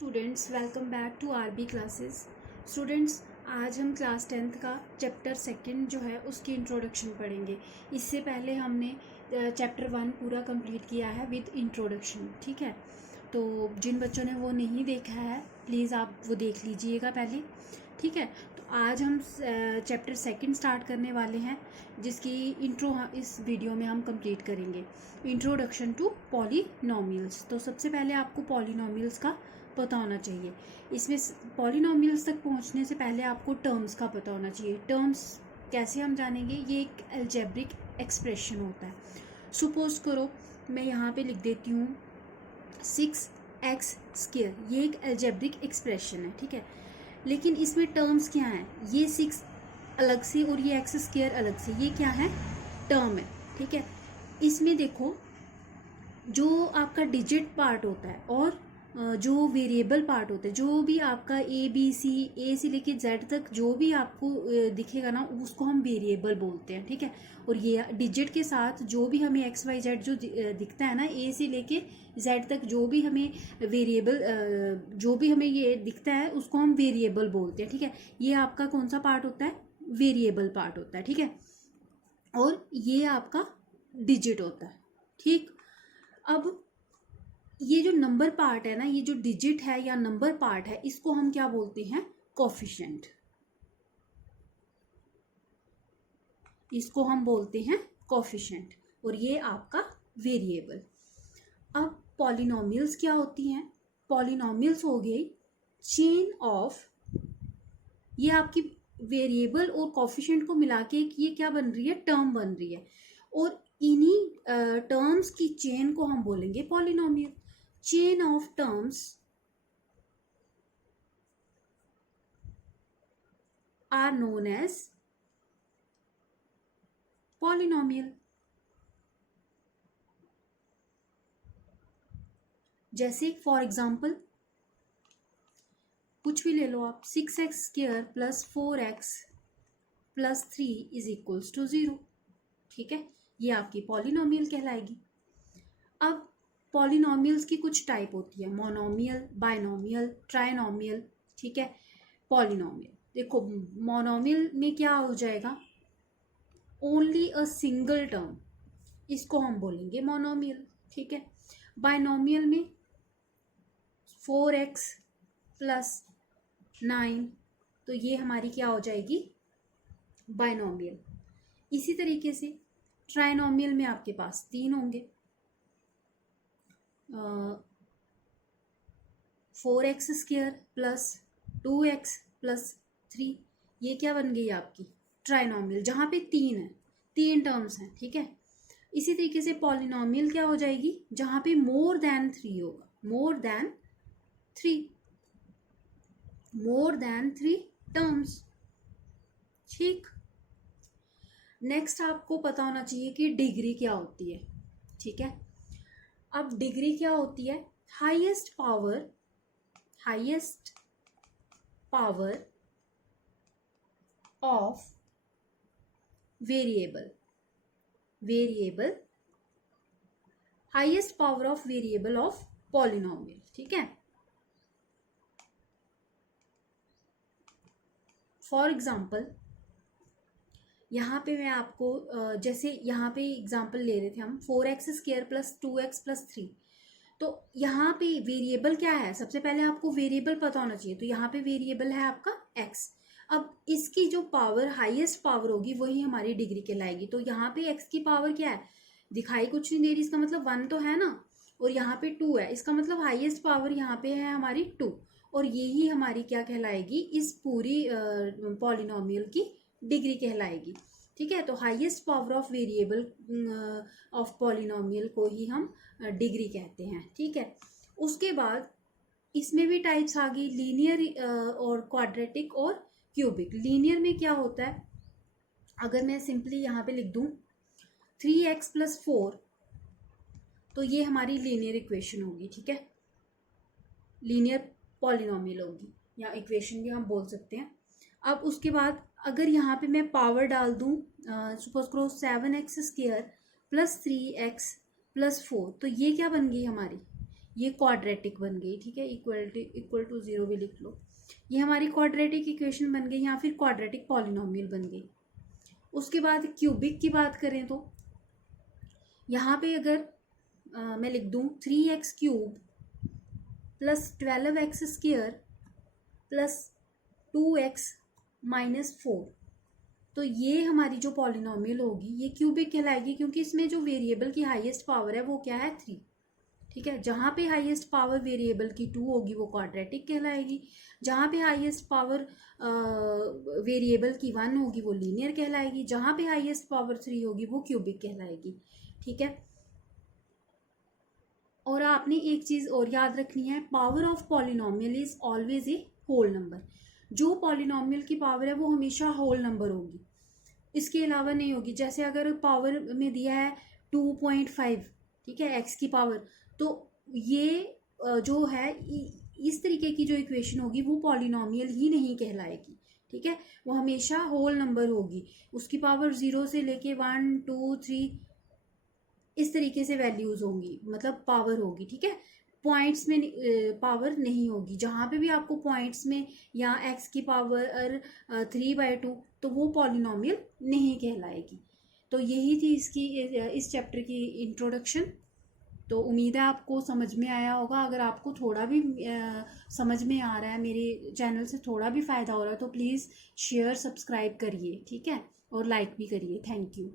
Students welcome back to RB classes. Students आज हम class 10th का चैप्टर सेकंड जो है उसकी इंट्रोडक्शन पढ़ेंगे। इससे पहले हमने चैप्टर 1 पूरा कंप्लीट किया है विद इंट्रोडक्शन। ठीक है, तो जिन बच्चों ने वो नहीं देखा है प्लीज़ आप वो देख लीजिएगा पहले। ठीक है, तो आज हम चैप्टर सेकंड स्टार्ट करने वाले हैं जिसकी इंट्रो इस वीडियो में हम कंप्लीट करेंगे। Introduction to polynomials. तो सबसे पहले आपको पॉलिनोमियल्स का पता होना चाहिए। इसमें पॉलिनोमियल्स तक पहुंचने से पहले आपको टर्म्स का पता होना चाहिए। टर्म्स कैसे हम जानेंगे? ये एक अलजेब्रिक एक्सप्रेशन होता है। सपोज करो मैं यहाँ पे लिख देती हूँ 6x²। ये एक अलजेब्रिक एक्सप्रेशन है। ठीक है, लेकिन इसमें टर्म्स क्या हैं? ये 6 अलग से और ये x² अलग से, ये क्या है? टर्म है। ठीक है, इसमें देखो जो आपका डिजिट पार्ट होता है और जो वेरिएबल पार्ट होता है, जो भी आपका ए से लेके जेड तक जो भी आपको दिखेगा ना उसको हम वेरिएबल बोलते हैं। ठीक है, और ये डिजिट के साथ जो भी हमें एक्स वाई जेड जो दिखता है ना, ए से लेके जेड तक जो भी हमें वेरिएबल जो भी हमें ये दिखता है उसको हम वेरिएबल बोलते हैं। ठीक है, ये आपका कौन सा पार्ट होता है? वेरिएबल पार्ट होता है। ठीक है, और ये आपका डिजिट होता है। ठीक, अब ये जो नंबर पार्ट है ना, ये जो डिजिट है या नंबर पार्ट है, इसको हम क्या बोलते हैं? कोफिशिएंट। इसको हम बोलते हैं कोफिशिएंट, और ये आपका वेरिएबल। अब पॉलिनोमियल्स क्या होती हैं? पॉलिनोमियल्स हो गई चेन ऑफ, ये आपकी वेरिएबल और कोफिशिएंट को मिला के ये क्या बन रही है? टर्म बन रही है, और इन्हीं टर्म्स की चेन को हम बोलेंगे polynomial. Chain of terms are known as polynomial। जैसे फॉर एग्जाम्पल कुछ भी ले लो आप, 6x² + 4x + 3 = 0। ठीक है, ये आपकी पॉलिनोमियल कहलाएगी। अब पॉलिनोमियल्स की कुछ टाइप होती है, मोनोमियल, बाइनोमियल, ट्राइनोमियल। ठीक है, पॉलिनोमियल देखो, मोनोमियल में क्या हो जाएगा? ओनली अ सिंगल टर्म, इसको हम बोलेंगे मोनोमियल। ठीक है, बाइनोमियल में 4x + 9, तो ये हमारी क्या हो जाएगी? बाइनोमियल। इसी तरीके से ट्राइनोमियल में आपके पास 3 होंगे, 4x² + 2x + 3, ये क्या बन गई आपकी? ट्राइनोमियल, जहाँ पे 3 है, 3 टर्म्स हैं। ठीक है, इसी तरीके से पॉलिनोमियल क्या हो जाएगी? जहाँ पे मोर देन 3 होगा, मोर देन 3 टर्म्स। ठीक, नेक्स्ट आपको पता होना चाहिए कि डिग्री क्या होती है। ठीक है, अब डिग्री क्या होती है? Highest power of variable, highest power of variable of polynomial. ठीक है, फॉर एग्जाम्पल यहाँ पे मैं आपको जैसे यहाँ पे एग्जाम्पल ले रहे थे हम 4x² + 2x + 3, तो यहाँ पे वेरिएबल क्या है? सबसे पहले आपको वेरिएबल पता होना चाहिए। तो यहाँ पे वेरिएबल है आपका x। अब इसकी जो पावर, हाईएस्ट पावर होगी वही हमारी डिग्री कहलाएगी। तो यहाँ पे x की पावर क्या है? दिखाई कुछ नहीं दे रही, इसका मतलब 1 तो है ना, और यहाँ पे 2 है, इसका मतलब हाईएस्ट पावर यहाँ पे है हमारी 2, और यही हमारी क्या कहलाएगी? इस पूरी पॉलिनोमियल की डिग्री कहलाएगी। ठीक है, तो highest power of variable of polynomial को ही हम डिग्री कहते हैं। ठीक है, उसके बाद इसमें भी टाइप्स आ गई, लीनियर और क्वाड्रेटिक और क्यूबिक। लीनियर में क्या होता है? अगर मैं सिंपली यहाँ पे लिख दूं 3x + 4, तो ये हमारी लीनियर इक्वेशन होगी। ठीक है, लीनियर पॉलिनोमियल होगी, या इक्वेशन भी हम बोल सकते हैं। अब उसके बाद अगर यहाँ पे मैं पावर डाल दूँ, सपोज करो 7x² + 3x + 4, तो ये क्या बन गई हमारी? ये क्वाड्रेटिक बन गई, ठीक है, इक्वल टू 0 भी लिख लो। ये हमारी क्वाड्रेटिक इक्वेशन बन गई या फिर क्वाड्रेटिक पॉलिनोमियल बन गई। उसके बाद क्यूबिक की बात करें तो यहाँ पे अगर मैं लिख दूँ 3x³ plus 12x² plus 2x minus 4, तो ये हमारी जो पॉलिनोमियल होगी ये क्यूबिक कहलाएगी, क्योंकि इसमें जो वेरिएबल की हाईएस्ट पावर है वो क्या है 3, ठीक है। जहाँ पे हाईएस्ट पावर वेरिएबल की 2 होगी वो क्वाड्रेटिक कहलाएगी, जहाँ पे हाईएस्ट पावर वेरिएबल की 1 होगी वो लीनियर कहलाएगी, जहाँ पे हाईएस्ट पावर 3 होगी वो क्यूबिक कहलाएगी, ठीक है। और आपने एक चीज़ और याद रखनी है, power of polynomial is always a whole number. जो पॉलिनोमियल की पावर है वो हमेशा होल नंबर होगी, इसके अलावा नहीं होगी। जैसे अगर पावर में दिया है 2.5, ठीक है, एक्स की पावर, तो ये जो है इस तरीके की जो इक्वेशन होगी वो पॉलिनोमियल ही नहीं कहलाएगी, ठीक है। वो हमेशा होल नंबर होगी, उसकी पावर 0 से लेके 1 2 3 इस तरीके से वैल्यूज होंगी, मतलब पावर होगी, ठीक है। पॉइंट्स में पावर नहीं होगी। जहाँ पे भी आपको पॉइंट्स में या एक्स की पावर 3/2, तो वो पॉलिनोमियल नहीं कहलाएगी। तो यही थी इसकी इस चैप्टर की इंट्रोडक्शन। तो उम्मीद है आपको समझ में आया होगा। अगर आपको थोड़ा भी समझ में आ रहा है, मेरे चैनल से थोड़ा भी फ़ायदा हो रहा है, तो प्लीज़ शेयर सब्सक्राइब करिए, ठीक है, और लाइक भी करिए। Thank you.